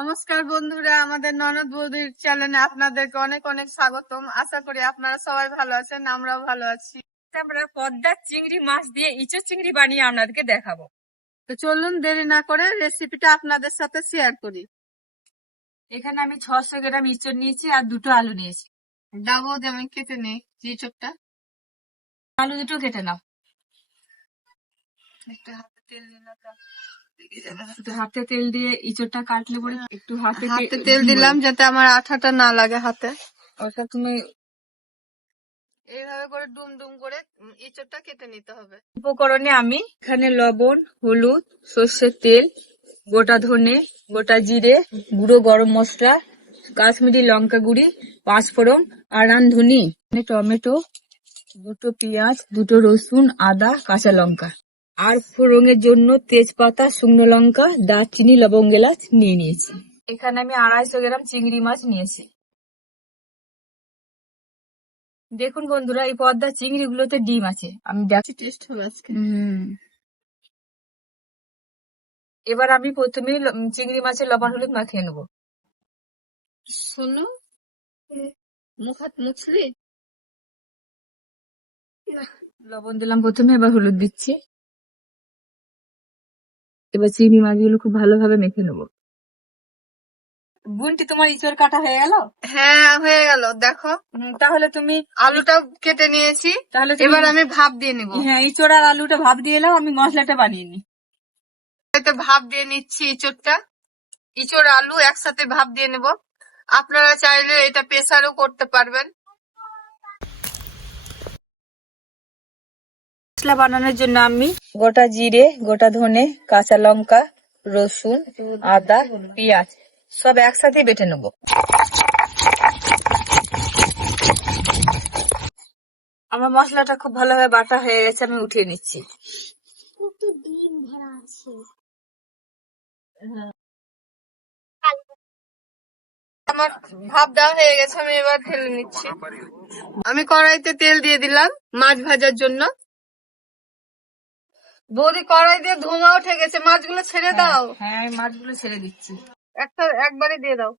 নমস্কার বন্ধুরা, আমাদের ননদ বৌদির চ্যানেলে আপনাদেরকে অনেক অনেক স্বাগতম। আশা করি আপনারা সবাই ভালো আছেন, আমরাও ভালো আছি। আমরা পদ্মার চিংড়ি মাছ দিয়ে ইঁচড় চিংড়ি বানিয়ে আপনাদেরকে দেখাবো। তো চলুন, দেরি না করে রেসিপিটা আপনাদের সাথে শেয়ার করি। এখানে আমি ছশো গ্রাম ইঁচড় নিয়েছি আর দুটো আলু নিয়েছি। ডাবো আমি কেটে নেই চিচোরটা আলু দুটো কেটে নাও। একটু হাতে তেল দিলাম হাতে তেল দিয়ে ইঁচড়টা কাটলে পরে একটু হাতে হাতে তেল দিলাম যাতে আমার আঠাটা না লাগে হাতে। ওটা তুমি এইভাবে করে ডুম ডুম করে উম, এঁচোড়টা কেটে নিতে হবে। উপকরণে আমি এখানে লবণ হলুদ সর্ষের তেল গোটা ধনে গোটা জিরে গুঁড়ো গরম মশলা কাশ্মীরি লঙ্কা গুঁড়ি পাঁচফোড়ন আর রাঁধুনি। এখানে টমেটো দুটো পেঁয়াজ দুটো রসুন আদা কাঁচা লঙ্কা। আর ফোড়নের জন্য তেজপাতা শুকনো লঙ্কা দারচিনি লবঙ্গ এলাচ নিয়ে নিয়েছি। এখানে আমি আড়াইশো গ্রাম চিংড়ি মাছ নিয়েছি। দেখুন বন্ধুরা এই পদ্মা চিংড়ি গুলোতে ডিম আছে। আমি দেখ টেস্ট হবে আজকে। এবার আমি প্রথমে চিংড়ি মাছের লবণ হলুদ মাখিয়ে নেব। শোনো। মুখ হাত মুছলি? লবণ দিলাম প্রথমে এবার হলুদ দিচ্ছি। এবার চিংড়ি মাছগুলো খুব ভালোভাবে মেখে নেব। বোনটি তোমার ইঁচড় কাটা হয়ে গেল? হ্যাঁ হয়ে গেল দেখো। তাহলে তুমি আলুটাও কেটে নিয়েছি। তাহলে এবার আমি ভাপ দিয়ে নিব। হ্যাঁ ইঁচড় আর আলুটা ভাব দিয়ে এলাম আমি মশলাটা বানিয়ে নি এতে ভাপ দিয়ে নিচ্ছি ইঁচড়টা। ইঁচড় আলু একসাথে ভাপ দিয়ে নেব। আপনারা চাইলে এটা প্রেসারও করতে পারবেন। মশলা বানানোর জন্য আমি গোটা জিরে গোটা ধনে কাঁচা লঙ্কা রসুন আদা পেঁয়াজ সব একসাথে বেটে নেব। আমার মশলাটা খুব ভালোভাবে বাটা হয়ে গেছে আমি উঠিয়ে নিচ্ছি। আমার ভাপ দেওয়া হয়ে গেছে আমি এবার ঢেলে নিচ্ছি। আমি কড়াইতে তেল দিয়ে দিলাম মাছ ভাজার জন্য। বৌদি কড়াই দিয়ে ধোঁয়া উঠে গেছে মাছগুলো ছেড়ে দাও। হ্যাঁ মাছগুলো ছেড়ে দিচ্ছি। একটা একবারে দিয়ে দাও।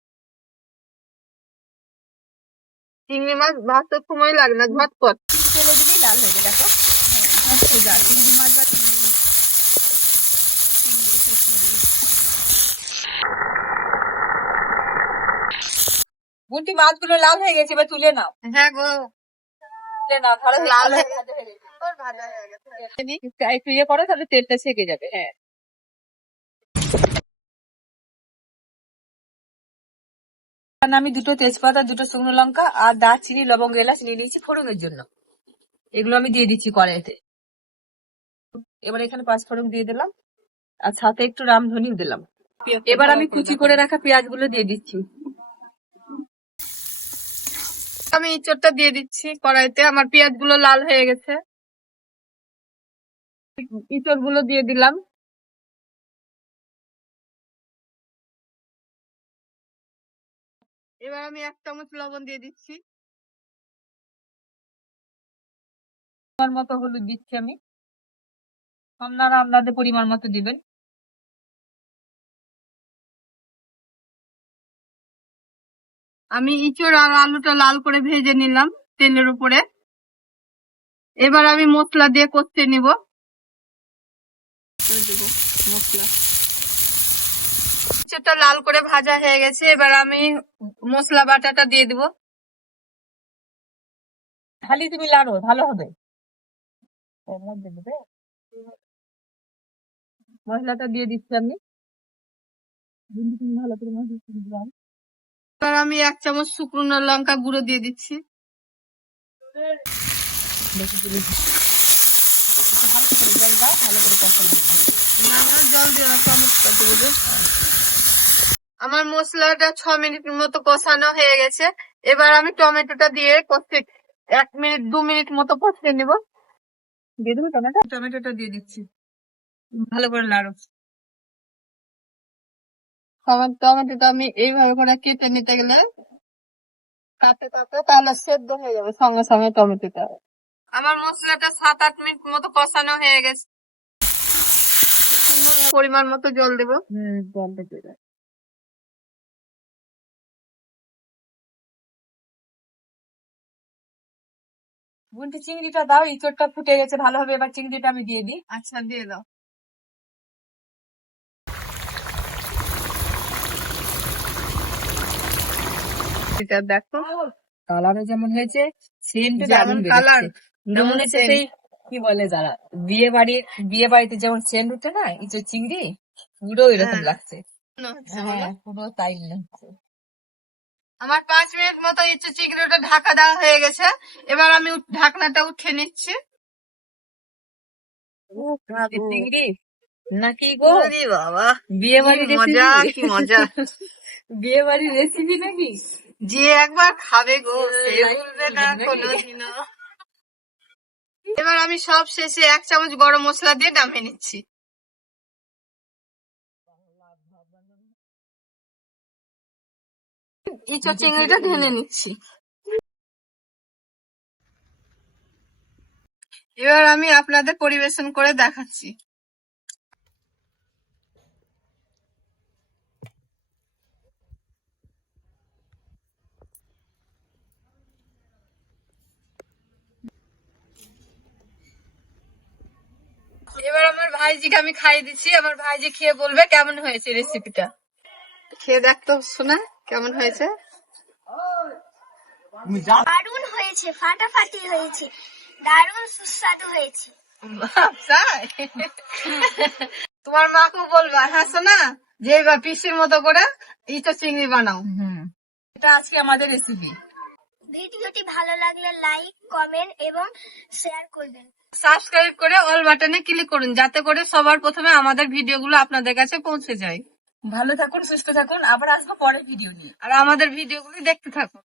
চিংড়ি মাছ ভাজতে সময় লাগে না ঝটপট। তেলে দিলেই লাল হয়ে যায় দেখো। আচ্ছা চিংড়ি মাছ বুনটি মাছগুলো লাল হয়ে গেছে এবার তুলে নাও। হ্যাঁ গো। তুলে নাও তাহলে লাল হয়ে হয়ে হয়ে গেছে। একটু ইয়ে করো তাহলে তেলটা সেকে যাবে হ্যাঁ। আমি দুটো তেজপাতা, দুটো শুকনো লঙ্কা আর দারচিনি, লবঙ্গ, এলাচ নিয়ে নিয়েছি ফোড়নের জন্য। এগুলো আমি দিয়ে দিচ্ছি কড়াইতে। এবার এখানে পাঁচ ফোড়ন দিয়ে দিলাম। আর সাথে একটু রামধনিও দিলাম। এবার আমি কুচি করে রাখা পেঁয়াজগুলো দিয়ে দিচ্ছি। আমি ইঁচড়টা দিয়ে দিচ্ছি কড়াইতে। আমার পেঁয়াজগুলো লাল হয়ে গেছে। ইঁচড়গুলো দিয়ে দিলাম। এবার আমি এক চামচ লবণ দিয়ে দিচ্ছি। পরিমাণ মতো হলুদ দিচ্ছি আমি। আপনারা আপনাদের পরিমাণ মতো দিবেন। আমি ইঁচড় আর আলুটা লাল করে ভেজে নিলাম তেলের উপরে। এবার আমি মশলা দিয়ে কষতে নিব। মশলা। ইঁচড়টা লাল করে ভাজা হয়ে গেছে এবার আমি মশলা বাটাটা দিয়ে দিব। খালি তুমি লাড়ো ভালো হবে। দেবে। মশলাটা দিয়ে দিচ্ছি আমি। ভালো করে মশলা এবার আমি এক চামচ শুকনো লঙ্কা গুঁড়ো দিয়ে দিচ্ছি। বেশি তুলে একটু হালকা করে জল দাও ভালো করে কষানো জল দিও না টমেটোটা দেবো। আমার মশলাটা ছ মিনিটের মতো কষানো হয়ে গেছে। এবার আমি টমেটোটা দিয়ে কষতে এক মিনিট দু মিনিট মতো কষিয়ে নিব। দিয়ে দেবো টমেটো? টমেটোটা দিয়ে দিচ্ছি। ভালো করে লাড়ো। আমার টমেটোটা আমি এইভাবে করে কেটে নিতে গেলে কাতে কাতে তাহলে সেদ্ধ হয়ে যাবে সঙ্গে সঙ্গে টমেটোটা। আমার মশলাটা সাত আট মিনিট মতো কষানো হয়ে গেছে। পরিমাণ মতো জল দেবো। বুনটি চিংড়িটা দাও ইঁচড়টা ফুটে গেছে ভালোভাবে এবার চিংড়িটা আমি দিয়ে দিই। আচ্ছা দিয়ে দাও। দেখো। কালারও যেমন হয়েছে সেম যেমন কালার। মনে হচ্ছে সেই কি বলে যারা? বিয়ে বাড়ির বিয়ে বাড়িতে যেমন সেন্ট উঠে না ইঁচড় চিংড়ি পুরো এরকম হ্যাঁ। লাগছে। হ্যাঁ পুরো তাই হচ্ছে আমার পাঁচ মিনিট মতো ইচ্ছে চিংড়ি ওটা ঢাকা দেওয়া হয়ে গেছে। এবার আমি ঢাকনাটা উঠে নিচ্ছি। চিংড়ি? নাকি গো? বাবা বিয়ে বাড়ির মজা রেসিপি কি মজা। বিয়ে বাড়ির রেসিপি নাকি? যে একবার খাবে গো সে ভুলবে না কোনোদিনও। এবার আমি সব শেষে এক চামচ গরম মশলা দিয়ে নামিয়ে নিচ্ছি। ইঁচড় চিংড়িটা ঢেলে নিচ্ছি। এবার আমি আপনাদের পরিবেশন করে দেখাচ্ছি। এবার আমার ভাইজিকে আমি খাইয়ে দিচ্ছি। আমার ভাইজি খেয়ে বলবে কেমন হয়েছে রেসিপিটা খেয়ে দেখতো শোনা কেমন হয়েছে? দারুণ হয়েছে ফাটাফাটি হয়েছে দারুণ সুস্বাদু হয়েছে? তোমার মাকেও বলবা? হ্যাঁ শোনা যে পিসির মতো করে ইটো চিংড়ি বানাও। হুম। এটা আজকে আমাদের রেসিপি ভিডিওটি ভালো লাগলে লাইক কমেন্ট এবং শেয়ার করবেন। সাবস্ক্রাইব করে অল বাটনে ক্লিক করুন যাতে করে সবার প্রথমে আমাদের ভিডিওগুলো আপনাদের কাছে পৌঁছে যায়। ভালো থাকুন সুস্থ থাকুন আবার আসব পরের ভিডিও নিয়ে। আর আমাদের ভিডিওগুলো দেখতে থাকুন।